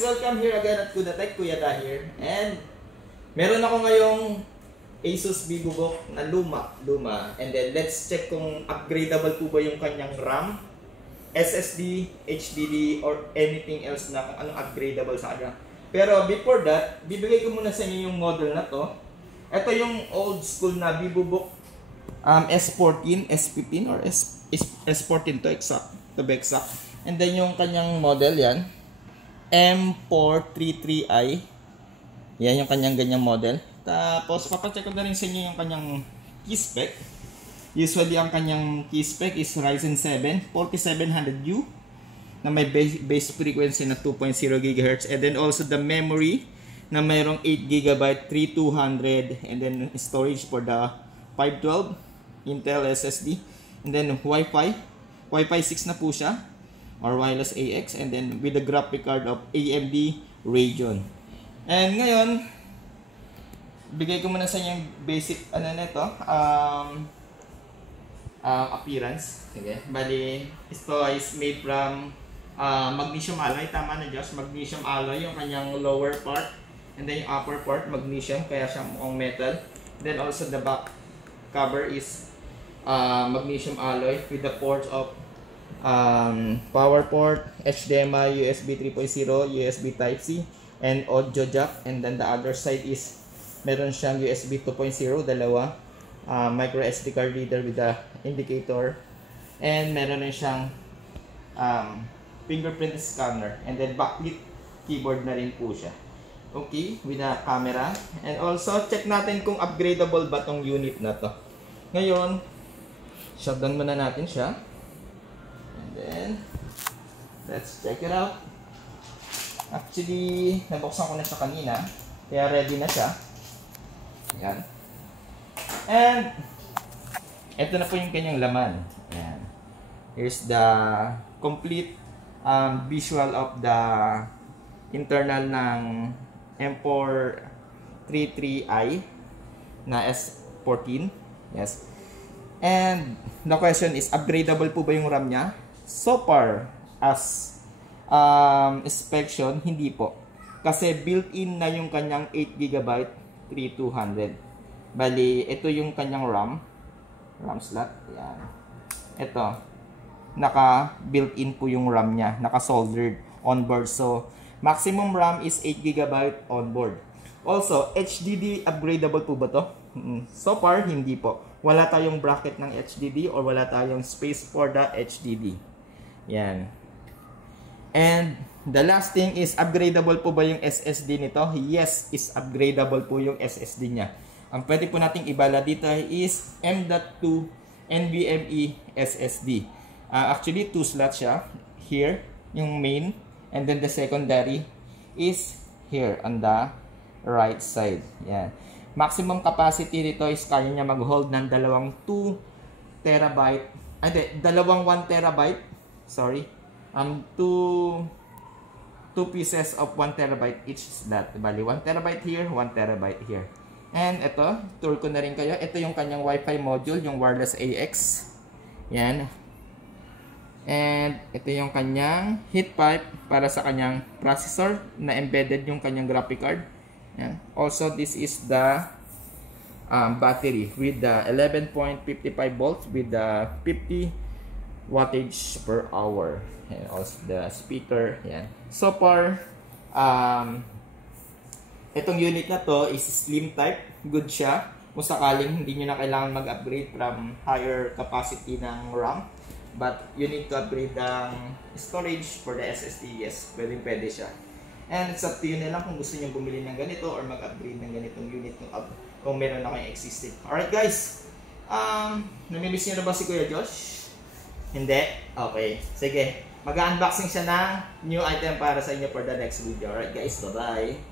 welcome here again at Kuda Tech, Kuya Da here. And meron ako ngayong Asus VivoBook na luma. And then let's check kung upgradable po ba yung kanyang RAM, SSD, HDD, or anything else na kung anong upgradable sa kanya. Pero before that, bibigay ko muna sa inyo yung model na to. Ito yung old school na VivoBook S14, S15, or S14 to be exact. And then yung kanyang model yan, M433i. Yan yung kanyang ganyang model. Tapos papacheck ko na rin sa inyo yung kanyang key spec. Usually ang kanyang key spec is Ryzen 7 4700U na may base frequency na 2.0 GHz, and then also the memory na mayroong 8GB 3200, and then storage for the 512 Intel SSD, and then Wi-Fi 6 na po siya, or wireless AX, and then with the graphic card of AMD Radeon. And ngayon, bigay ko muna sa inyo yung basic nito, appearance. Okay. Bali, ito is made from magnesium alloy. Tama na, Josh, magnesium alloy yung kanyang lower part, and then yung upper part magnesium, kaya siya mukhang metal. Then also the back cover is magnesium alloy with the ports of power port, HDMI, USB 3.0, USB Type-C, and audio jack. And then the other side is meron siyang USB 2.0, dalawa, micro SD card reader with the indicator, and meron rin siyang fingerprint scanner, and then backlit keyboard na rin po siya. Okay, with the camera. And also check natin kung upgradable ba tong unit na to. Ngayon, shutdown muna natin siya. And then, let's check it out. Actually, nabuksan ko na siya kanina, kaya ready na siya. Ayan. And, ito na po yung kanyang laman. Ayan. Here's the complete visual of the internal ng M433i na S14. Yes. And the question is, upgradable po ba yung RAM niya? So far, as inspection, hindi po. Kasi built-in na yung kanyang 8GB 3200. Bali, ito yung kanyang RAM slot. Yan. Ito, naka-built-in po yung RAM niya, naka-soldered onboard. So, maximum RAM is 8GB onboard. Also, HDD upgradable po ba to? So far, hindi po. Wala tayong bracket ng HDD, or wala tayong space for the HDD. Yan. And the last thing is, upgradable po ba yung SSD nito? Yes, is upgradable po yung SSD niya. Ang pwede po nating ibala dito is M.2 NVMe SSD. Actually, 2 slots siya. Here, yung main. And then the secondary is here on the right side. Yan. Maximum capacity nito is kaya niya mag-hold ng dalawang 2 terabyte. Dalawang 1 terabyte. Sorry. Two pieces of 1 terabyte each slot. Bali, 1 terabyte here, 1 terabyte here. And ito, tour ko na rin kayo. Ito yung kanyang Wi-Fi module, yung wireless AX. Yan. And ito yung kanyang heat pipe para sa kanyang processor na embedded yung kanyang graphic card. Yan. Also, this is the battery with the 11.55 volts with the 50 wattage per hour. And also the speaker. Yan. So far, itong unit na to is slim type. Good siya. Kung sakaling hindi nyo na kailangan mag-upgrade from higher capacity ng RAM, but you need to upgrade ang storage for the SSD. Yes, pwede siya. And it's up to you na lang kung gusto nyo bumili ng ganito or mag-upgrade ng ganitong unit kung meron na kayong existing. Alright guys, namimiss nyo na ba si Kuya Josh? Hindi? Okay. Sige. Mag-unboxing siya ng new item para sa inyo for the next video. Alright guys, bye-bye.